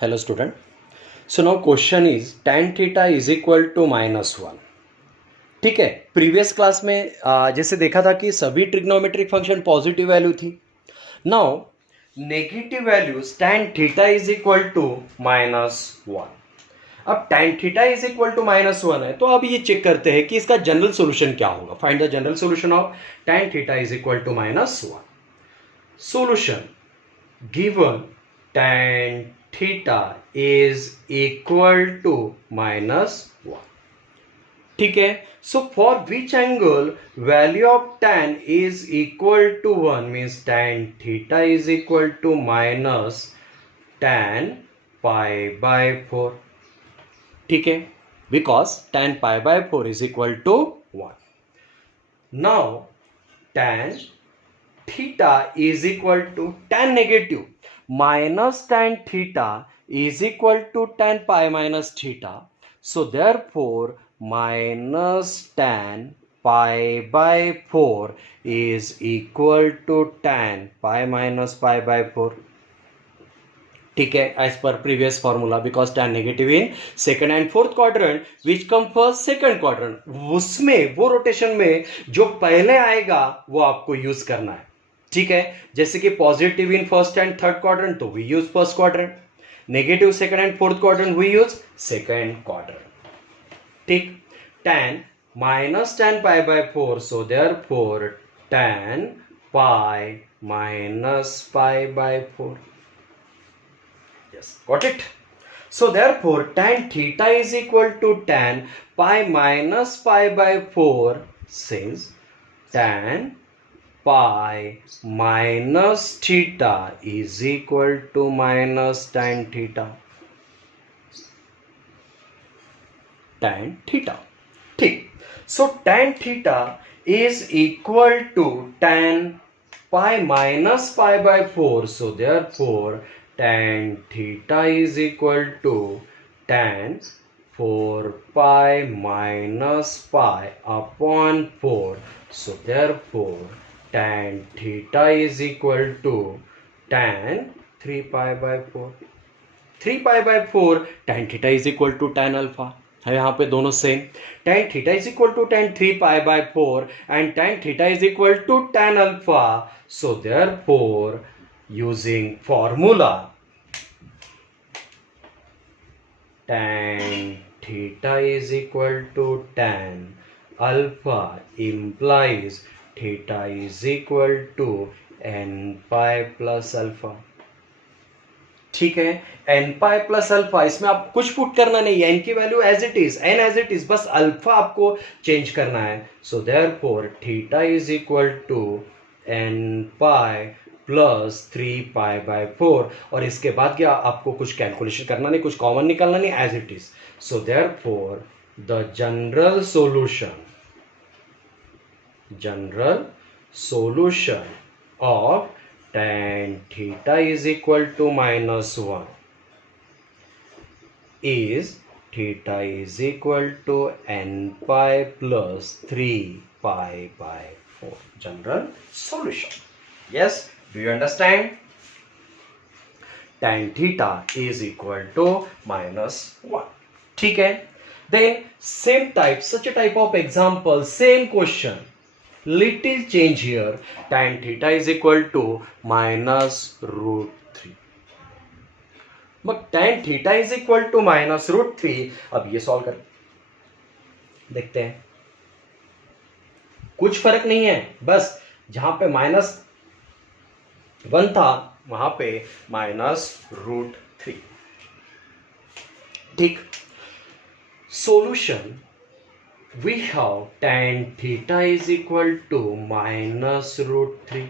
Hello student. So now question is tan theta is equal to -1. ठीक है, previous class में जैसे देखा था कि सभी ट्रिग्नोमेट्रिक फंक्शन पॉजिटिव वैल्यू थी. Now negative values tan theta is equal to -1. अब tan theta is equal to -1 है, तो अब ये चेक करते हैं कि इसका जनरल सोल्यूशन क्या होगा. Find the general solution of tan theta is equal to -1. Solution given tan theta is equal to -1. ठीक है, so for which angle value of tan is equal to 1 means tan theta is equal to minus tan pi by 4. ठीक है, because tan pi by 4 is equal to 1. Now tan theta is equal to tan negative minus tan theta is equal to tan pi minus theta. So therefore minus tan pi by 4 is equal to tan pi minus pi by 4. ठीक है, as पर previous formula because tan negative in second and fourth quadrant which come first second quadrant, उसमें वो rotation में जो पहले आएगा वो आपको यूज करना है. ठीक है, जैसे कि positive in first and third quadrant तो we use first quadrant, negative second and fourth quadrant we use second quadrant. ठीक, tan minus tan pi by 4, so therefore tan pi minus pi by 4. Yes, got it. So therefore tan theta is equal to tan pi minus pi by 4 says tan pi minus theta is equal to minus tan theta. Tan theta. ठीक, so tan theta is equal to tan pi minus pi by 4, so therefore tan theta is equal to tan 4 pi minus pi upon 4, so therefore tan theta is equal to tan 3 pi by 4. 3 pi by 4 tan theta is equal to tan alpha है, यहाँ पे दोनों same. tan theta is equal to tan 3 pi by 4 and tan theta is equal to tan alpha. So therefore using formula tan theta is equal to tan alpha implies theta is equal to n pi plus alpha. ठीक है, n pi plus alpha, इसमें आप कुछ put करना नहीं है, n की value as it is, n as it is, बस अल्फा आपको चेंज करना है. So therefore theta is equal to n pi plus 3 pi by 4. और इसके बाद क्या आपको कुछ कैलकुलेशन करना नहीं, कुछ कॉमन निकालना नहीं, as it is. So therefore the general solution of tan theta is equal to -1 is theta is equal to n pi plus 3 pi by 4. General solution. Yes, do you understand? Tan theta is equal to -1. ठीक है, then same type, such a type of example, same question, little change here. Tan theta is equal to -√3. but tan theta is equal to -√3. अब ये solve कर देखते हैं. कुछ फर्क नहीं है, बस जहां पे -1 था वहां पे -√3. ठीक, solution we have tan theta is equal to -√3.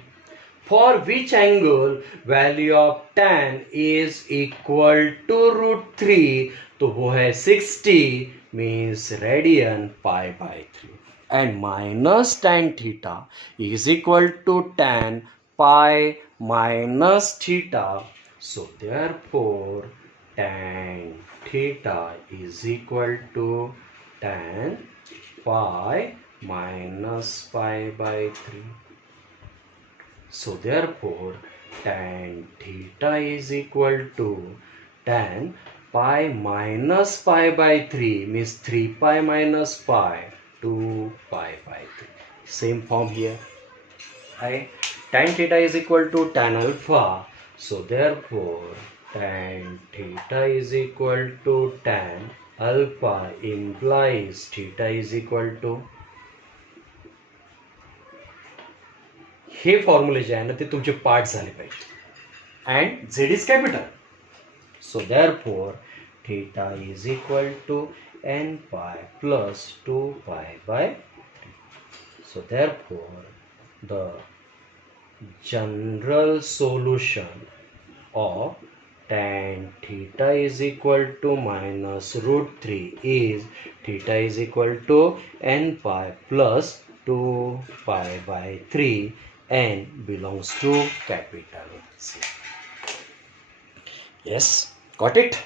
For which angle value of tan is equal to √3, तो वो है 60 means radian pi by 3. And minus tan theta is equal to tan pi minus theta. So therefore tan theta is equal to tan pi minus pi by 3. So therefore tan theta is equal to tan pi minus pi by 3 means 3 pi minus pi 2 pi by 3. Same form here. Right? Tan theta is equal to tan alpha. So therefore tan theta is equal to tan alpha implies theta is equal to, हे फॉर्म्युले जे आहे ना ते तुमचे part झाले पाहिजे. And Z is capital. So therefore theta is equal to n pi plus 2 pi by 3. So therefore the general solution of tan theta is equal to minus root 3 is theta is equal to n pi plus 2 pi by 3 and belongs to capital C. Yes, got it?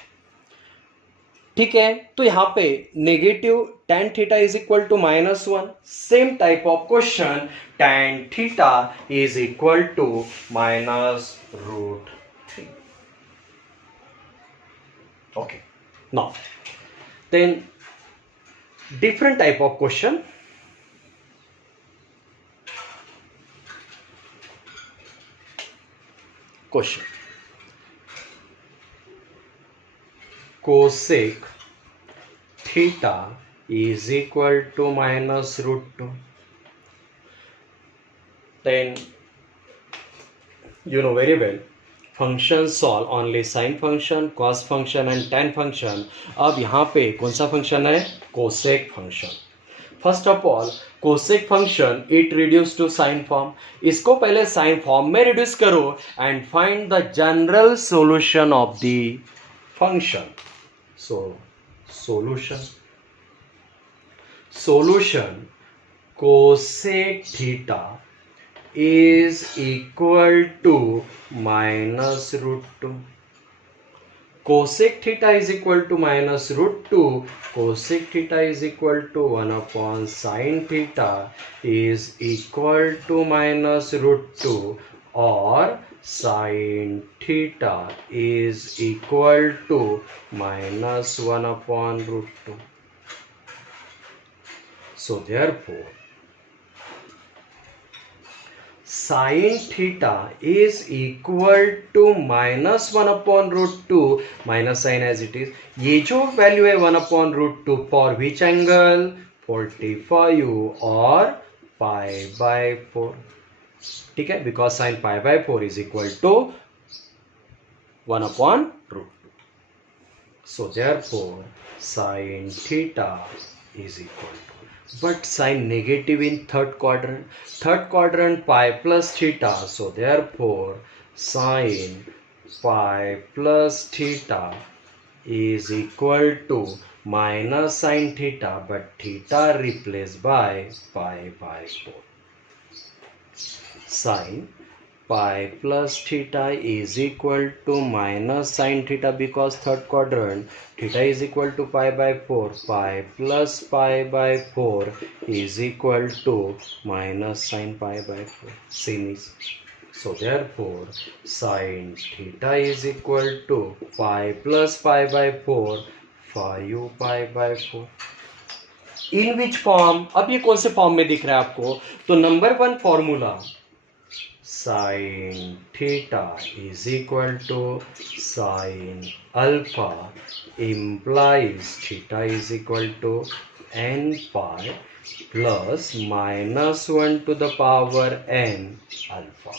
ठीक है. तो यहां पे negative tan theta is equal to -1. Same type of question tan theta is equal to -√3. Okay, now then different type of question. Cosec theta is equal to -√2. Then you know very well function solve only sine function, cos function and tan function. अब यहाँ पे कौन सा function है? Cosec function. First of all cosec function it reduce to sine form. इसको पहले sine form में reduce करो and find the general solution of the function. So solution cosec theta is equal to -√2. Cosec theta is equal to -√2. Cosec theta is equal to 1 upon sin theta is equal to -√2, or sin theta is equal to -1 upon √2. So therefore sin theta is equal to -1 upon √2 minus sin as it is. ये जो value है 1 upon √2 for which angle? 45 और pi by 4. ठीक है, because sin pi by 4 is equal to 1 upon √2. So therefore sin theta is equal to, but sign negative in third quadrant pi plus theta. So therefore sin pi plus theta is equal to minus sin theta, but theta replaced by pi by 4. Sin pi plus theta is equal to minus sin theta, because third quadrant theta is equal to pi by 4. Pi plus pi by 4 is equal to minus sin pi by 4. Sin is. So therefore sin theta is equal to pi plus pi by 4 5 pi by 4. In which form? अब ये कौन से form में दिख रहा है आपको? तो number 1 formula sin theta is equal to sin alpha implies theta is equal to n pi plus -1 to the power n alpha.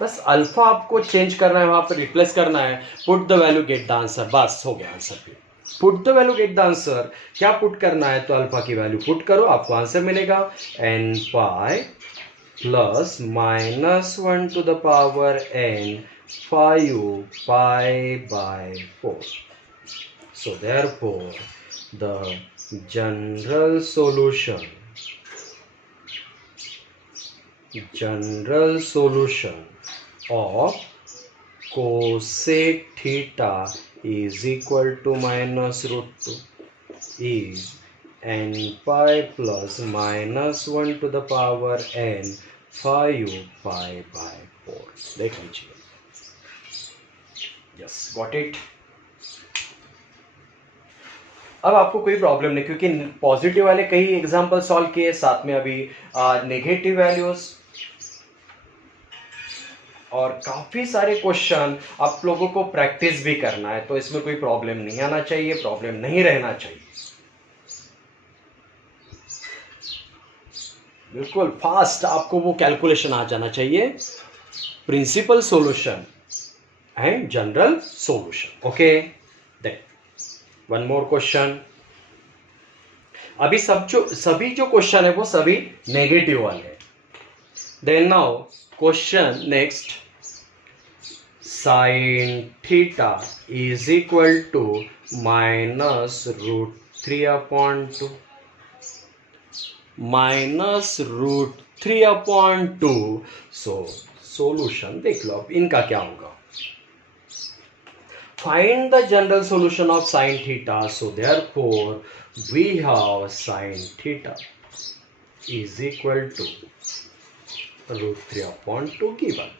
बस अल्फा आपको चेंज करना है, वहां पर रिप्लेस करना है. Put the value get the answer. बस हो गया आंसर. पे put the value get the answer. क्या पुट करना है? तो अल्फा की वैल्यू पुट करो, आपको आंसर मिलेगा n pi plus -1 to the power n 5 pi by 4. So therefore the general solution of cosec theta is equal to -√2 is n pi plus -1 to the power n 5 pi by 4. देख लीजिए. Yes, got it. अब आपको कोई problem नहीं, क्योंकि positive वाले कई example solve किए, साथ में अभी नेगेटिव वैल्यूज और काफी सारे क्वेश्चन आप लोगों को प्रैक्टिस भी करना है, तो इसमें कोई प्रॉब्लम नहीं आना चाहिए, प्रॉब्लम नहीं रहना चाहिए। बिल्कुल फास्ट आपको वो कैलकुलेशन आ जाना चाहिए, principal solution and general solution. Okay, then one more question. अभी सभी जो क्वेश्चन है वो सभी नेगेटिव वाले हैं। Then now question next, sin theta is equal to minus root 3 upon 2 minus root 3 upon 2। So solution देख लो, अब इनका क्या होगा। Find the general solution of sin theta. So therefore we have sin theta is equal to root 3 upon 2 given।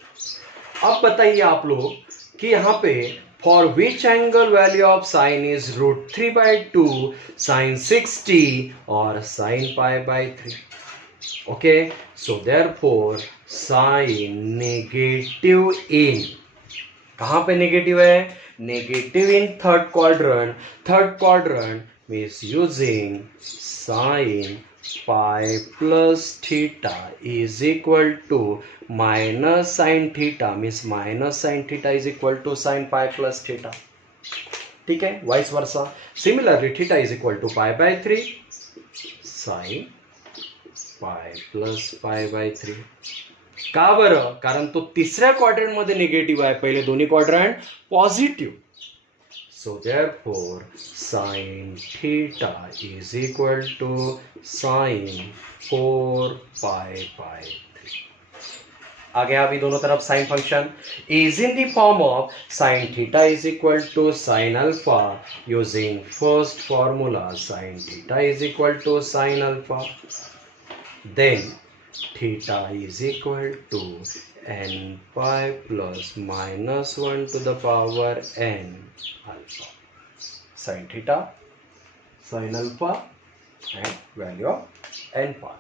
अब बताइए आप लोग कि यहाँ पे for which angle value of sine is root 3/2, sine 60 और sine π/3। Okay, so therefore sine negative in, कहां पे नेगेटिव है, negative in third quadrant. Third quadrant means using sine pi plus theta is equal to minus sine theta, means minus sine theta is equal to sine pi plus theta. ठीक है, vice versa. Similarly theta is equal to π/3 sine pi plus π/3। का बरं, कारण तो तिसऱ्या quadrant मध्ये negative आहे, पहिले दोन्ही quadrant positive. So therefore sin theta is equal to sin 4π/3। आ गया अभी दोनों तरफ sine function is in the form of sin theta is equal to sin alpha using first formula sin theta is equal to sin alpha, then theta is equal to n pi plus minus 1 to the power n alpha, sin theta, sin alpha and value of n pi.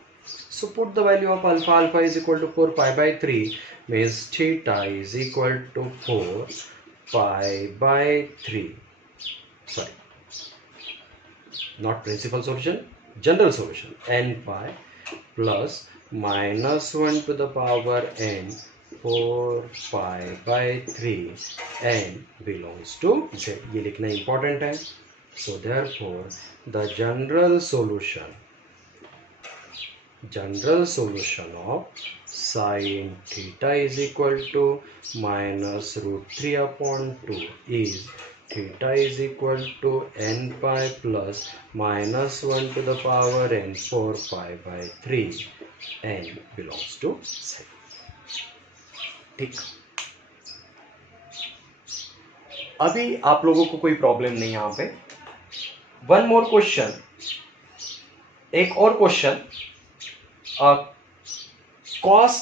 So put the value of alpha, alpha is equal to 4π/3 means theta is equal to 4π/3, sorry, not principal solution, general solution, n pi plus minus 1 to the power n 4π/3 n belongs to z। ये लिखना important है। So therefore the general solution of sin theta is equal to minus root 3 upon 2 is theta is equal to n pi plus minus 1 to the power n 4π/3 n belongs to z। ठीक, अभी आप लोगों को कोई problem नहीं यहां पे। One more question, एक और question, cos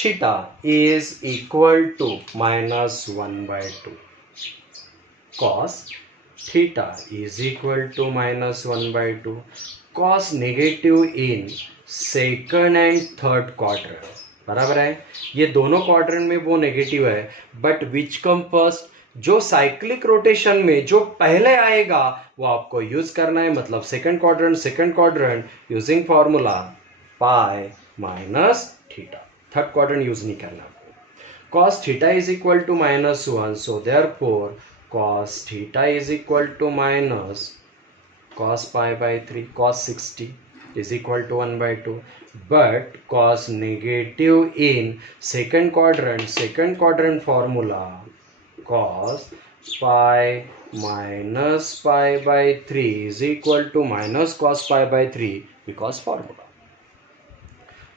theta is equal to minus 1/2। cos theta is equal to minus 1/2। cos negative in second and third quadrant, बराबर है, ये दोनों क्वाड्रेंट में वो नेगेटिव है, बट विच कम फर्स्ट, जो साइक्लिक रोटेशन में जो पहले आएगा वो आपको यूज करना है, मतलब second quadrant using formula pi minus theta. Third quadrant use नहीं करना आपको। cos theta is equal to minus 1, so therefore cos theta is equal to minus cos π/3, cos 60 is equal to 1/2, but cos negative in second quadrant formula cos pi minus π/3 is equal to minus cos π/3 because formula.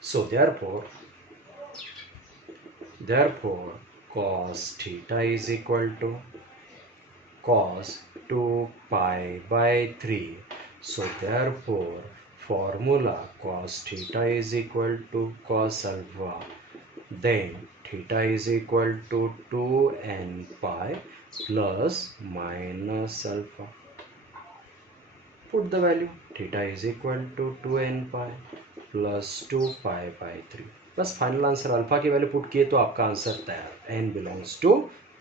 So therefore cos theta is equal to cos 2π/3। So therefore formula cos theta is equal to cos alpha then theta is equal to 2n pi plus minus alpha. Put the value. Theta is equal to 2n pi plus 2 pi by 3. बस final answer alpha की value put किए तो आपका answer तैयार. n belongs to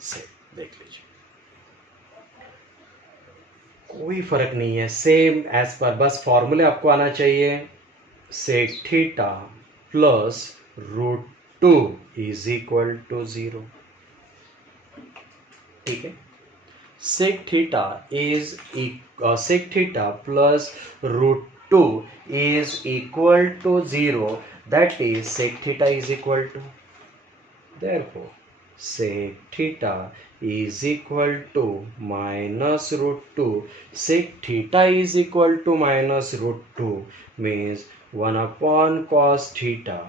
set. देख लीजिए, कोई फर्क नहीं है, सेम एज पर, बस फॉर्मूले आपको आना चाहिए. Sec theta plus root 2 is equal to 0. ठीक है. sec theta plus root 2 is equal to 0. That is sec theta is equal to, therefore sec theta is equal to minus root 2. Sec theta is equal to minus root 2 means 1 upon cos theta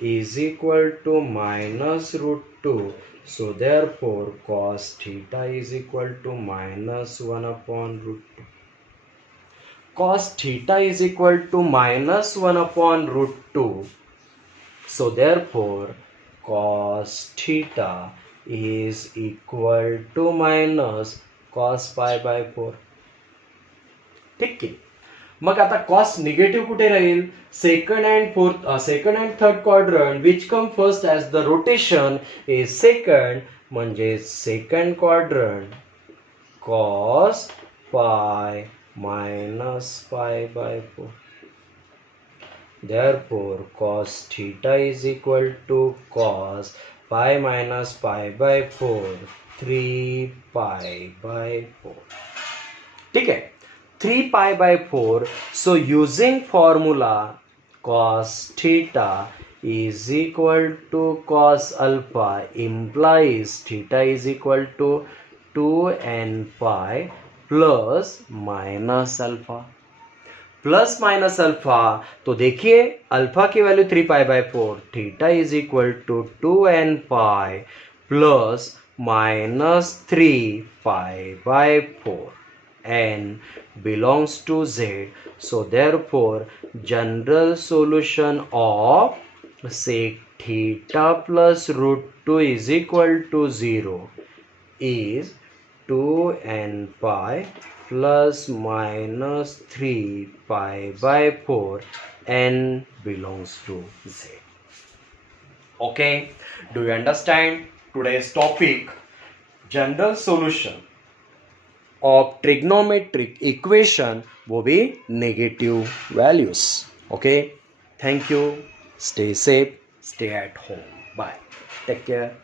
is equal to minus root 2. So therefore cos theta is equal to minus 1 upon root 2. Cos theta is equal to minus 1 upon root 2. So therefore cos theta is equal to minus cos pi by 4. ठीक आहे. मग आता cos negative कुठे राहील? Second and third quadrant which come first as the rotation is second, म्हणजे second quadrant cos pi minus pi by 4. Therefore cos theta is equal to cos pi minus pi by 4, 3 pi by 4. ठीक है. 3 pi by 4. So using formula cos theta is equal to cos alpha implies theta is equal to 2n pi plus minus alpha. Plus minus alpha, तो देखिए अल्फा की value 3 pi by 4, theta is equal to 2n pi plus minus 3 pi by 4. n belongs to z, so therefore general solution of sec theta plus root 2 is equal to 0 is 2n pi plus minus 3 pi by 4. n belongs to z. Okay, do you understand today's topic? General solution of trigonometric equation will be negative values. Okay, thank you. Stay safe, stay at home. Bye. Take care.